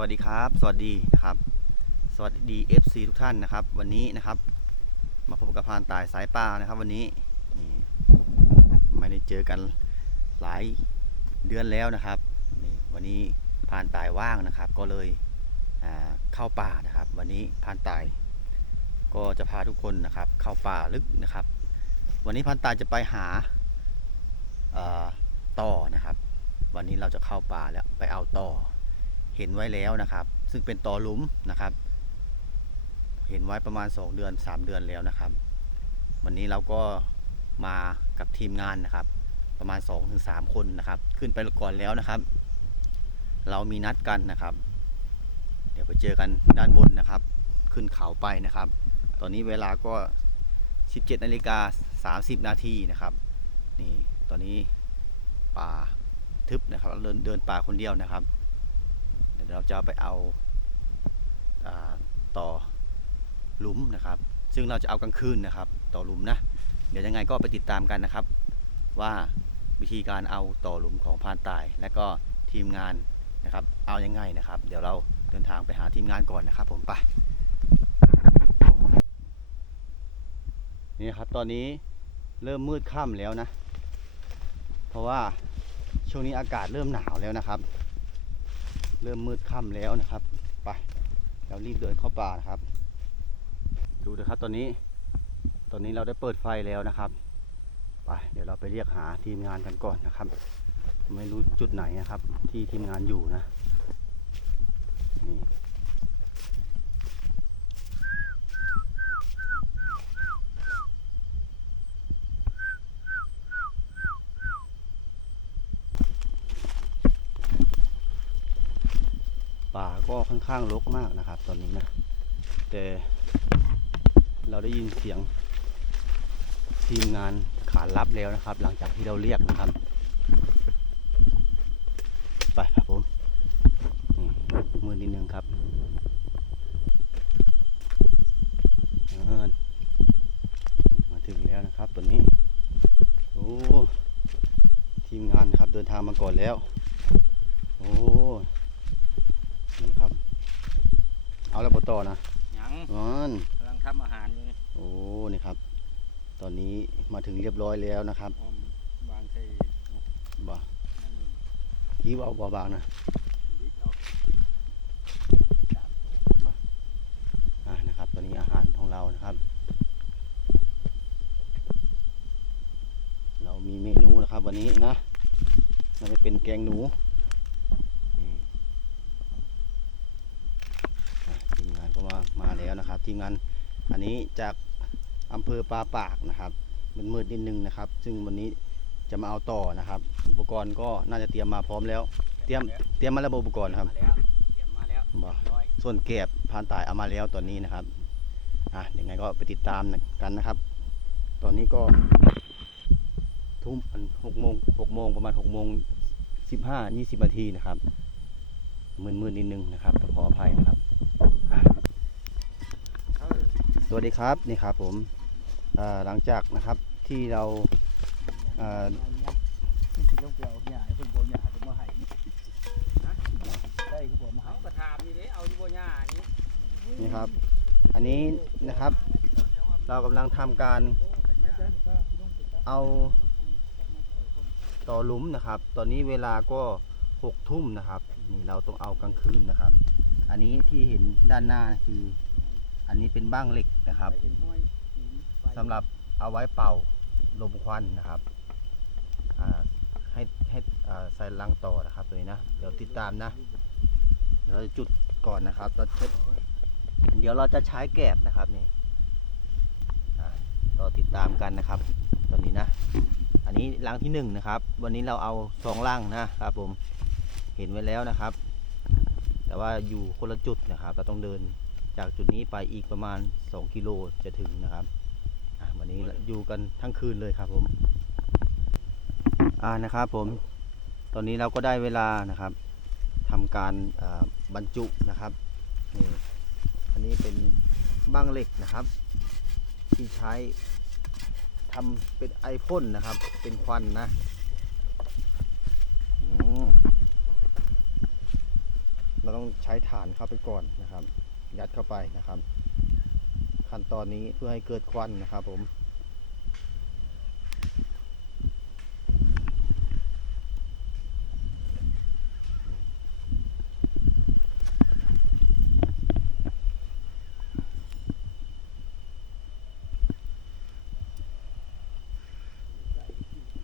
วัสดีครับ สวัสดีนะครับ สวัสดี FC ทุกท่านนะครับ วันนี้นะครับ มาพบกับพานตายสายป่านะครับ วันนี้นี่ไม่ได้เจอกันหลายเดือนแล้วนะครับนี่วันนี้พานตายว่างนะครับ ก็เลยเข้าป่านะครับ วันนี้พานตาย ก็จะพาทุกคนนะครับ เข้าป่าลึกนะครับ วันนี้พานตายจะไปหาาต่อนะครับ วันนี้เราจะเข้าป่าแล้วไปเอาต่อ เห็นไว้แล้วนะครับ ซึ่งเป็นต่อหลุมนะครับ เห็นไว้ประมาณ 2 เดือน 3 เดือนแล้วนะครับ วันนี้เราก็มากับทีมงานนะครับ ประมาณ 2-3 คนนะครับ ขึ้นไปก่อนแล้วนะครับ เรามีนัดกันนะครับ เดี๋ยวไปเจอกันด้านบนนะครับ ขึ้นเขาไปนะครับ ตอนนี้เวลาก็ 17นาฬิกา30 นาทีนะครับนี่ตอนนี้ป่าทึบนะครับเดินเดินป่าคนเดียวนะครับ เดี๋ยวเราจะไปเอาอาต่อหลุมนะครับ ซึ่งเราจะเอากลางคืนนะครับ ต่อหลุมนะ เดี๋ยวยังไงก็ไปติดตามกันนะครับ ว่าวิธีการเอาต่อหลุมของพานตาย และก็ทีมงานนะครับ เอายังไงนะครับ เดี๋ยวเราเดินทางไปหาทีมงานก่อนนะครับ ผมไปนี่ครับตอนนี้เริ่มมืดค่ำแล้วนะ เพราะว่าช่วงนี้อากาศเริ่มหนาวแล้วนะครับ เริ่มมืดค่ำแล้วนะครับ ไปเรารีบเดินเข้าป่านะครับ ดูนะครับตอนนี้ ตอนนี้เราได้เปิดไฟแล้วนะครับ ไปเดี๋ยวเราไปเรียกหาทีมงานกันก่อนนะครับ ไม่รู้จุดไหนนะครับ ที่ทีมงานอยู่นะนี่ ป่าก็ค่อนข้างรกมากนะครับ ตอนนี้นะ แต่เราได้ยินเสียงทีมงานขานรับแล้วนะครับ หลังจากที่เราเรียกนะครับ ไปครับผมมือนิดนึงครับมาถึงแล้วนะครับตอนนี้ โอ้ ทีมงานนะครับเดินทางมาก่อนแล้ว โอ้นี่ครับ เอาแล้วบต่อนะยังนอนกำลังทำอาหารอยู่นี่โอ้นี่ครับ ตอนนี้มาถึงเรียบร้อยแล้วนะครับออมวางใส่บ่นั่นอยู่กี้เอาเบาๆนะดิบแล้วสามตัวอะนะครับตอนนี้อาหารของเรานะครับ เรามีเมนูนะครับ วันนี้นะมันจะเป็นแกงหนูนี่อะทีมงานก็มามาแล้วนะครับ ทีมงานอันนี้จากอำเภอปาปากนะครับมันมืดนิดนึงนะครับ ซึ่งวันนี้จะมาเอาต่อนะครับ อุปกรณ์ก็น่าจะเตรียมมาพร้อมแล้ว เตรียมเตรียมมาแล้วบ่อุปกรณ์ครับมาแล้วเตรียมมาแล้วบ่ร้อยส่วนเก็บพรานตายเอามาแล้วตอนนี้นะครับอะยังไงก็ไปติดตามกันนะครับ ตอนนี้ก็ทุ่มหกโมงหกโมงประมาณหกโมงสิบห้ายี่สิบนาทีนะครับมืนมืนๆนิดนึงนะครับต้องขออภัยนะครับอะ สวัสดีครับนี่ครับผมหลังจากนะครับที่เรานี่คือลูกเดียวหญ้าเพิ่นบ่หญ้าเพิ่นบ่ให้นะใช่คือบ่มาให้เอากระถามนี่เด้เอาอยู่บ่หญ้านี่นี่ครับ อันนี้นะครับ เรากำลังทำการเอาต่อหลุมนะครับ ตอนนี้เวลาก็หกทุ่มนะครับ นี่เราต้องเอากลางคืนนะครับ อันนี้ที่เห็นด้านหน้านะคือ อันนี้เป็นบ้างเหล็ก นะครับสำหรับเอาไว้เป่าลมควันนะครับให้ให้ใส่ลังต่อนะครับตัวนี้นะเดี๋ยวติดตามนะเดี๋ยวเราจะจุดก่อนนะครับเราเดี๋ยวเราจะใช้แกบนะครับนี่อ่ารอติดตามกันนะครับตอนนี้นะ อันนี้ลังที่หนึ่งนะครับ วันนี้เราเอาสองลังนะครับผมเห็นไว้แล้วนะครับ แต่ว่าอยู่คนละจุดนะครับ เราต้องเดิน จากจุดนี้ไปอีกประมาณ 2 กิโลจะถึงนะครับวันนี้อยู่กันทั้งคืนเลยครับผมอ่านะครับผมตอนนี้เราก็ได้เวลานะครับทำการบรรจุนะครับนี่อันนี้เป็นบ้างเหล็กนะครับ ที่ใช้ทำเป็นไอพ่นนะครับ เป็นควันนะเราต้องใช้ฐานเข้าไปก่อนนะครับ ยัดเข้าไปนะครับ ขั้นตอนนี้เพื่อให้เกิดควันนะครับผม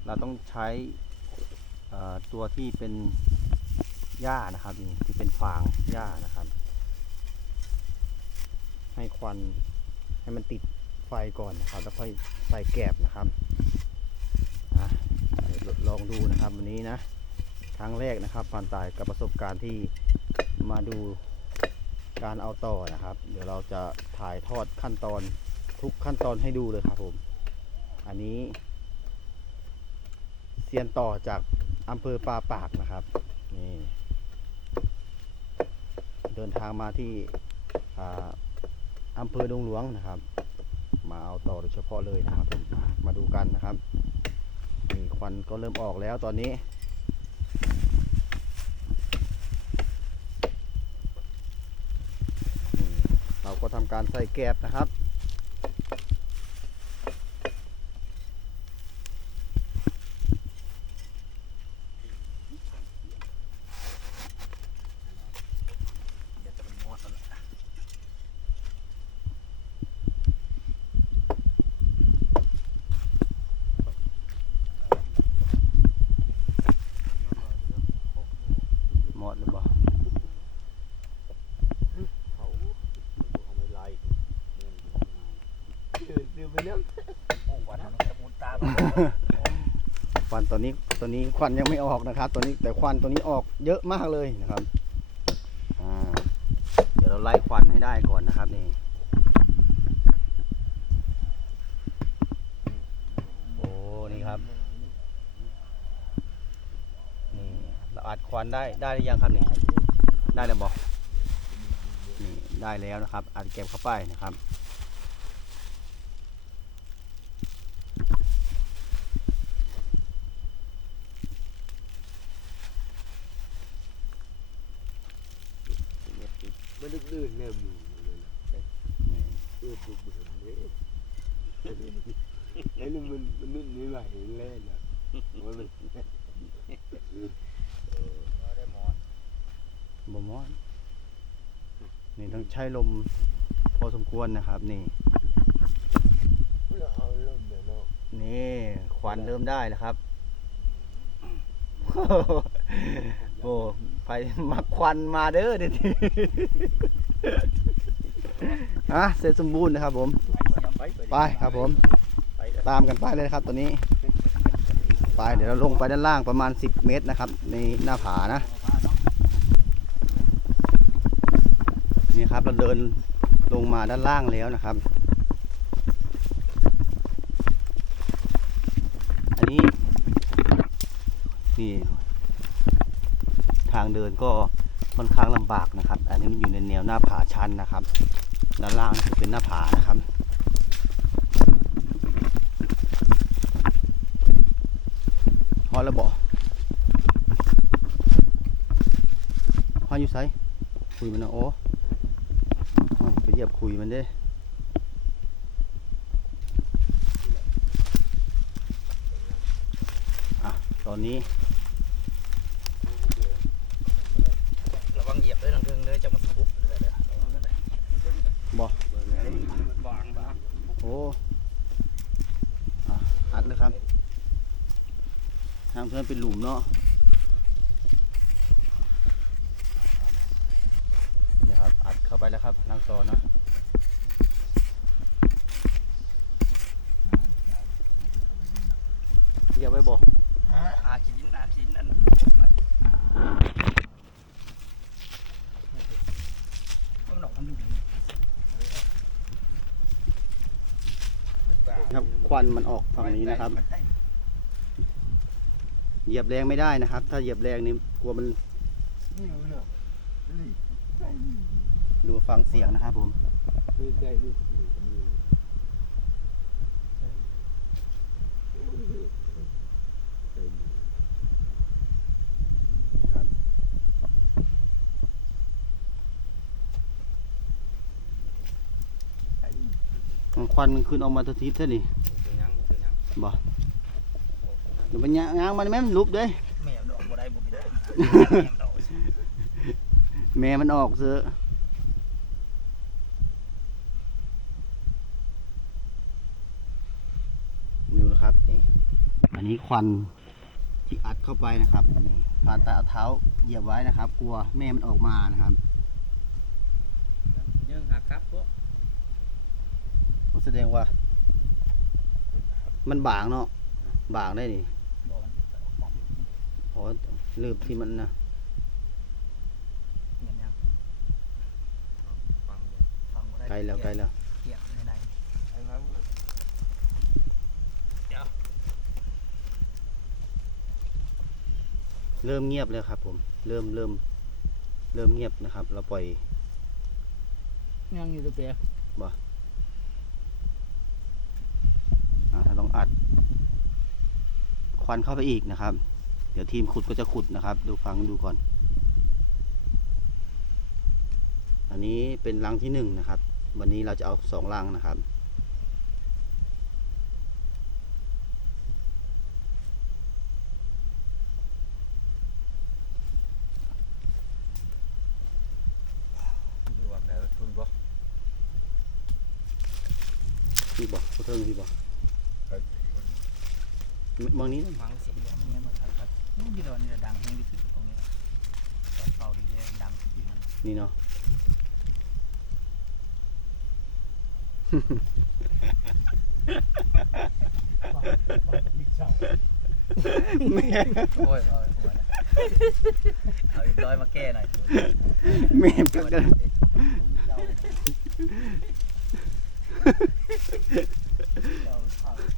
เราต้องใช้ตัวที่เป็นหญ้านะครับนี่ที่เป็นฟางหญ้านะครับ ให้ควันให้มันติดไฟก่อนนะครับ แล้วค่อยใส่แกบนะครับอะลองดูนะครับวันนี้นะครั้งแรกนะครับผ่านตายกับประสบการณ์ที่มาดูการเอาต่อนะครับ เดี๋ยวเราจะถ่ายทอดขั้นตอนทุกขั้นตอนให้ดูเลยครับผม อันนี้เซียนต่อจากอำเภอปาปากนะครับนี่เดินทางมาที่ อ่าอำเภอดงหลวงนะครับ มาเอาต่อโดยเฉพาะเลยนะครับผมมาดูกันนะครับมีควันก็เริ่มออกแล้วตอนนี้เราก็ทำการใส่แกบนะครับ หมดหรือเปล่า เขาเอาไม่ไล่เดือด ไปเรื่องโอ้วันนั้นจะมุนตาควันตอนนี้ตอนนี้ควันยังไม่ออกนะครับตอนนี้แต่ควันตัวนี้ออกเยอะมากเลยนะครับอ่าเดี๋ยวเราไล่ควันให้ได้ก่อนนะครับนี่โอ้นี่ครับนี่เราอัดควันได้ได้หรือยังครับเนี่ยได้แล้วบอกนี่ได้แล้วนะครับอัดเก็บเข้าไปนะครับ มันดึกดื่นเนี่ยอยู่เลยเออปุ๊บเห็นเลยไอ้นี่มันมันนึกนี่ไหลเล่นอะมันมันได้หมอนบมอนนี่ต้องใช้ลมพอสมควรนะครับ นี่ เราเอาเริ่ยเนาะนี่ควันเริ่มได้แล้วครับ โอ้ ไปมาควันมาเด้อเดี๋ยวทีอะเสร็จสมบูรณ์นะครับผม ไปครับผม ตามกันไปเลยนะครับตัวนี้ ไปเดี๋ยวเราลงไปด้านล่างประมาณ 10 เมตรนะครับ ในหน้าผานะ นี่ครับเราเดินลงมาด้านล่างแล้วนะครับ อันนี้ นี่ ทาง เดินก็ค่อนข้างลำบากนะครับ อันนี้มันอยู่ในแนวหน้าผาชันนะครับด้านล่างจะเป็นหน้าผานะครับฮอดแล้วบ่ฮอดอยู่ไสคุยมันนะโอ้ไปเหยียบคุยมันเด้อะตอนนี้ ระวังเหยียบด้วยทางเทิงเลยจะมาสุบเลยเด้อ บ่ บางบาง โอ้อะอัดเลยครับ ทางเพื่อนเป็นหลุมเนาะเนี่ยครับอัดเข้าไปแล้วครับนางซอนนะเรียบไว้บ่อาชิ้นอาชิ้นอันผมหนอกมันดูครับควันมันออกฝั่งนี้นะครับ เหยียบแรงไม่ได้นะครับ ถ้าเหยียบแรงนี่กลัวมันดูฟังเสียงนะครับผมควันมันขึ้นออกมาทันทีซะนี่บ่ ดี๋ยวมันยะง้างมันแม่มันลุบเด้แม่ดอกบ่ได้บ่ได้แม่ดอกแม่มันออกเสือดูนะครับนี่อันนี้ควันที่อัดเข้าไปนะครับนี่พานตาเอาเท้าเหยียบไว้นะครับ กลัวแม่มันออกมานะครับยังหักครับพวกก็แสดงว่า มันบางเนาะบางได้นี่บ่มันบ่มัน เพราะลืบที่มันนะเงินยังฟังบ่ฟังบ่ได้ไกลแล้วไกลแล้วเกี่ยในในไอ้นั้นเริ่มเงียบเลยครับ ผม เริ่มเริ่มเริ่มเงียบนะครับ เราปล่อยยังอยู่ตัวเปียอ่าถ้าต้องอัด ควันเข้าไปอีกนะครับ เดี๋ยวทีมขุดก็จะขุดนะครับ ดูฟังดูก่อน อันนี้เป็นรังที่หนึ่งนะครับ วันนี้เราจะเอาสองรังนะครับอยู่ว่าได้ทุนบ่พี่บอกเขาเทิงพี่บอกบางนี้นะ นนี่เนาะแม่โอ้ยเอาหัวนะเอาอีกร้อยมาแก้หน่อยแม่ก็เดิน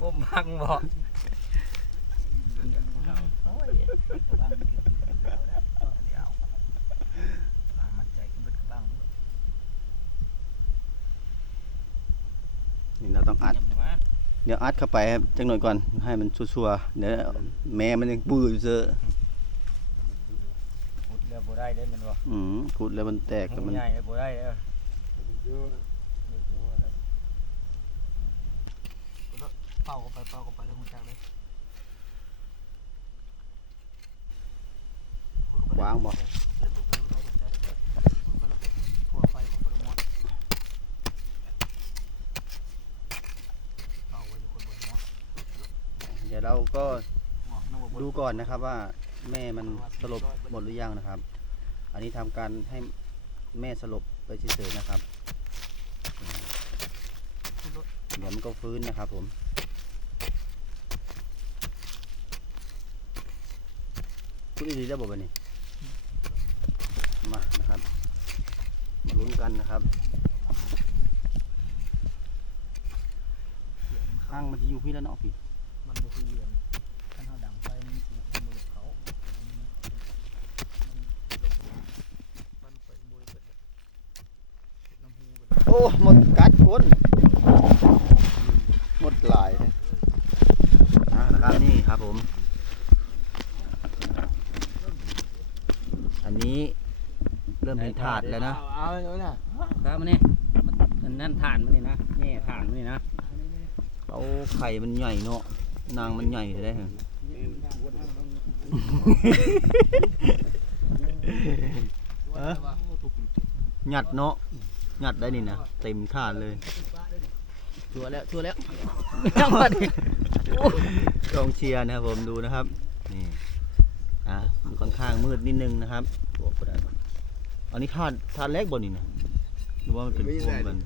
ผมพังบ่โอ้ยกระบังมันเกิดขึ้นแล้วนะเดี๋ยวบางมันใจขึ้นเบิดกระบัง นี่เราต้องอัดเยี่ยมเลยมั้ยเดี๋ยวอัดเข้าไปครับจังหน่อยก่อนให้มันชัวร์ๆเดี๋ยวแม่มันยังปื้ออยู่เซอะขุดเรือบ่ได้เด้อแมันบ่อืมขุดแล้วมันแตกแล้วมัมันนใหญ่เลยบ่ได้เด้อเยอะเป่าเข้าไปเป่าเข้าไปแล้วหูจักเลยวางบ่ หัวไฟของปรมดเป่าไว้อยู่คนบนมด เราก็ดูก่อนนะครับว่าแม่มันสลบหมดหรือยังนะครับ อันนี้ทำการให้แม่สลบไปเฉยๆนะครับเดี๋ยวมันก็ฟื้นนะครับผมพูดดีแล้วบอกว่านี่มานะครับมาลุ้นกันนะครับข้างมันจะอยู่พี่แล้วเนาะพี่ มันบ่คือเรือนท่านเฮาดังไฟมันสิมันมือเขามันเปิดมวยเปิดน้ำหูเปิด โอ้หมดกัดคนหมดหลายเลยอะนะครับนี่ครับผม อั นี้ เริ่มเห็นถาดแล้วนะเอาเอาน่ะครับมันนี่มันนั่นฐานมันนี่นะนี่ฐานมันนี่นะเอาไข่มันใหญ่เนาะนางมันใหญ่เลยเหรอหยัดเนาะหยัดได้นี่นะเต็มถาดเลยชัวร์แล้วชัวร์แล้วจังหวัดกองเชียร์นะครับผมดูนะครับนี่อะค่อนข้างมืดนิดนึงนะครับ อันนี้ถาดถาดเล็กบนนี่นะหรือว่ามันเป็นพวงกัน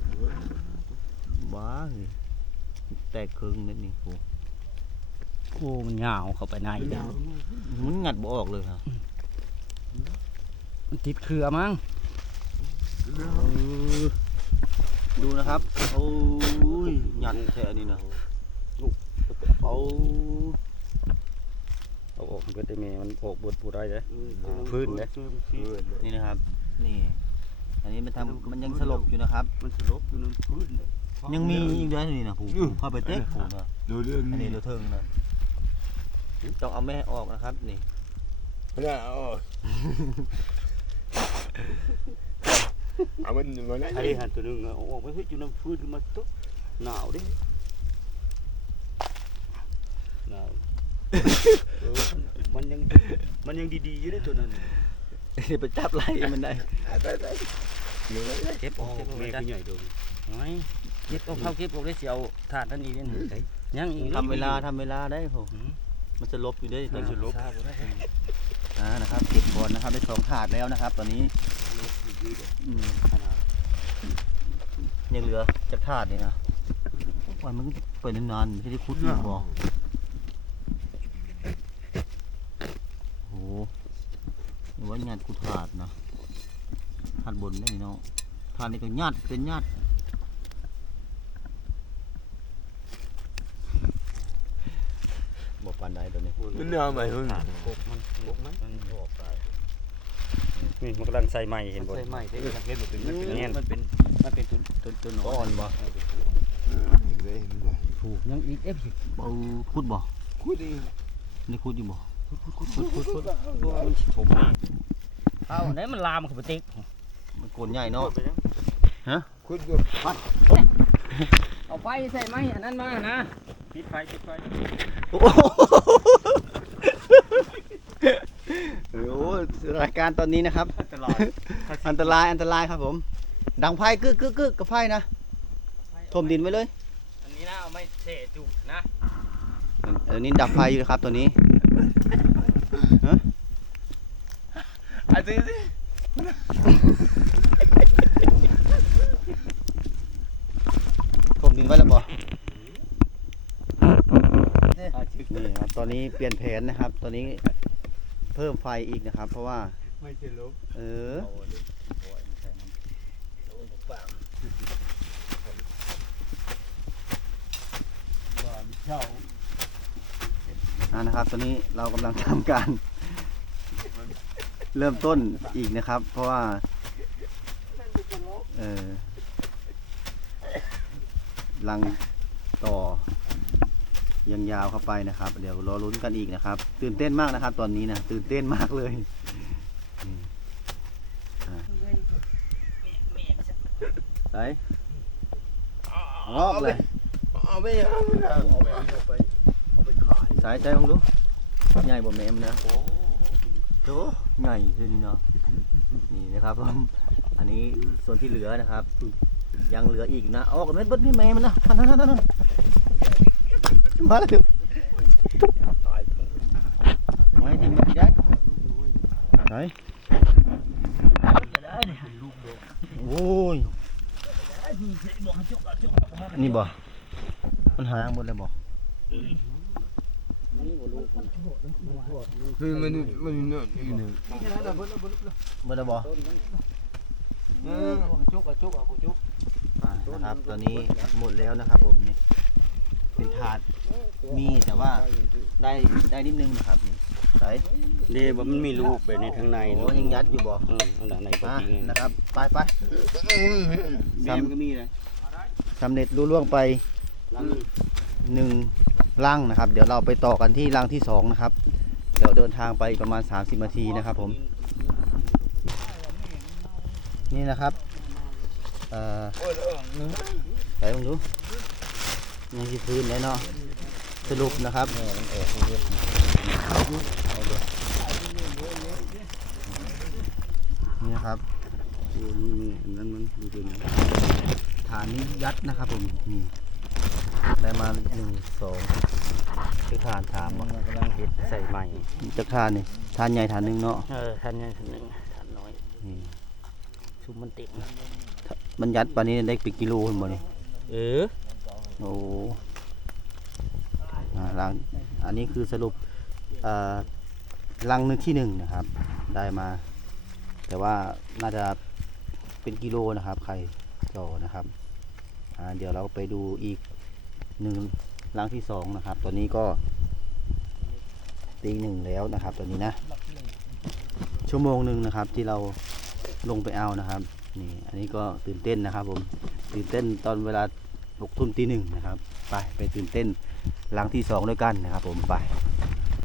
ว้าเฮ้ยแตกครึ่งนิดนี่โอ้โอ้มันยาวเข้าไปในเด้อมันงัดบ่ออกเลยครับมันติดเครือมั้งดูนะครับ โอ้ยหยัดแท้นี่นะเอาเอาออกมันก็ได้แม่มันออกบดบ่ได้เด้พื้นเลยพื้นนี่นะครับ นี่ อันนี้มันทำมันยังสลบอยู่นะครับ มันสลบอยู่ในพื้นเลยยังมีอีกด้วยนี่นะผูเข้าไปเต๊กผูนะดูเรื่องอันนี้นี้เราเทิงนะต้องเอาแม่ออกนะครับ นี่เนี่ยเอาเอามันมาแล้วไอ้หันตัวหนึงเอาออกไปเฮ้ยจุน้ำฟื้นขึ้นมาตุ๊บหนาวดิหนาวเออมันยังมันยังดีๆอยู่ได้ตัวนั้นเดี๋ยว ไปจับไล่มันได้เก็บอโอ้อกเก็บออกแม่เลยจ้ะผู้ใหญ่ตัวโอ้ยเก็บออกเขาเก็บออกได้เสียวถาดนั่นอีกนี่ยังอีกทำเวลาทำเวลาได้โหอืมมันจะลบอยู่ได้ตอนทราบบ่ได้อ่านะครับเก็บก่อนนะครับได้สองถาดแล้วนะครับ ตอนนี้อืมขนาดยังเหลือจากถาดนี่นะวันมันก็เปิดนานๆไม่ได้คุดอีกบ่โอ้โห นี่ว่างานคุดถาดนะถาดบนได้นี่เนาะถาดนี่ก็ญาติเป็นญาติบ่ปานใดตัวนี้มันหนาวไหมมึงกบมันกบมันมันออกไปนี่มันกำลังใส่ใหม่เห็นบ่ใส่ไหมได้สังเกตมันเป็นมันเป็นแน่นมันเป็นมันเป็นตัวตัวตัวหนอก้อนบ่ถูกยังอีกเอฟสิเอาคุดบ่คุดเองนี่คุดอยู่บ่ เพราะว่ามันถมเอาไหนมันลามเข้าไปติ๊กมันโกนใหญ่เนาะคุดแบบพัดเอาไฟใส่ไหมอันนั้นมานะปิดไฟปิดไฟโอ้โหรายการตอนนี้นะครับตลอดอันตรายอันตรายครับผม ดังไพ่กึกกึกกึกกับไพ่นะถมดินไว้เลย อันนี้นะเอาไม่เทจุนะอันนี้ดับไฟอยู่นะครับตัวนี้ อันนี้สิถมดินไว้แล้วบ่นี่ครับตอนนี้เปลี่ยนแผนนะครับ ตอนนี้เพิ่มไฟอีกนะครับ เพราะว่า ไม่ใช่ลบเออ ว่ามีเช่าอ่า นะครับ ตอนนี้เรากำลังทำการ เริ่มต้นอีกนะครับ เพราะว่า เออลังต่อ ยังยาวเข้าไปนะครับ เดี๋ยวรอลุ้นกันอีกนะครับ ตื่นเต้นมากนะครับ ตอนนี้นะตื่นเต้นมากเลยอืมอะไปงอกเลยเอาไปเอาไปเอาไป สายใจลองดูใหญ่บ่แม่มนะโตใหญ่ขึ้นเนาะนี่นะครับผมอันนี้ส่วนที่เหลือนะครับ ยังเหลืออีกนะออกกันเม็ดเบิดพี่แม่มันนะนั่นนั่นนั่นมาแล้วตายไม่จริงมันได้ไหนโอ้ยนี่บ่มันหายหมดเลยบ่ คือมันมันเนื้ออีกหนึ่งหมดแล้บ่เอจุกอะจุกอะบุจุกนะครับตอนนี้หมดแล้วนะครับผมนี่เป็นถาดมีแต่ว่าได้ได้นิดนึงนะครับนี่ใส่เดี๋ยวมันมีลูกแบบในข้างในโอ้ยังยัดอยู่บ่อืมอันนั้นในปกอะตินี่นะครับไปไปแม่มันก็มีนะสำเร็จรู้ล่วงไปหนึ่ง ลังนะครับ เดี๋ยวเราไปต่อกันที่ลังที่สองนะครับ เดี๋ยวเดินทางไปประมาณ 30นาทีนะครับ ผม นี่นะครับเอ่อโอ้ยเออเนื้อไปลองดูนี่ที่พื้นเลยเนาะสรุปนะครับนี่นะครับโอ้ยนี่อันนั้นมันดูตัวนี้ฐานนี้ยัดนะครับผมนี่ ได้มาหนึ่งสองคือฐานสามมัอะนกำลังเห็ดใส่ใหม่จะฐานนี่ฐานใหญ่ฐานหนึ่งเนาะเออทันยังทันหนึ่งทันน้อยนี่ชุบมันติดมันยัดปานนี้ได้เป็นกิโลคนบ่นี่เออโอ้อ่าลังอันนี้คือสรุปเอ่อลังหนึงที่หนึ่งนะครับ ได้มา แต่ว่าน่าจะเป็นกิโลนะครับไข่ต่อนะครับอ่าเดี๋ยวเราไปดูอีก หนึ่งลังที่สองนะครับ ตอนนี้ก็ตีหนึ่งแล้วนะครับ ตอนนี้นะ ชั่วโมงหนึ่งนะครับที่เราลงไปเอานะครับนี่อันนี้ก็ตื่นเต้นนะครับ ผมตื่นเต้นตอนเวลาหกทุ่มตีหนึ่งนะครับ ไปไปตื่นเต้นล้างที่สองด้วยกันนะครับ ผมไป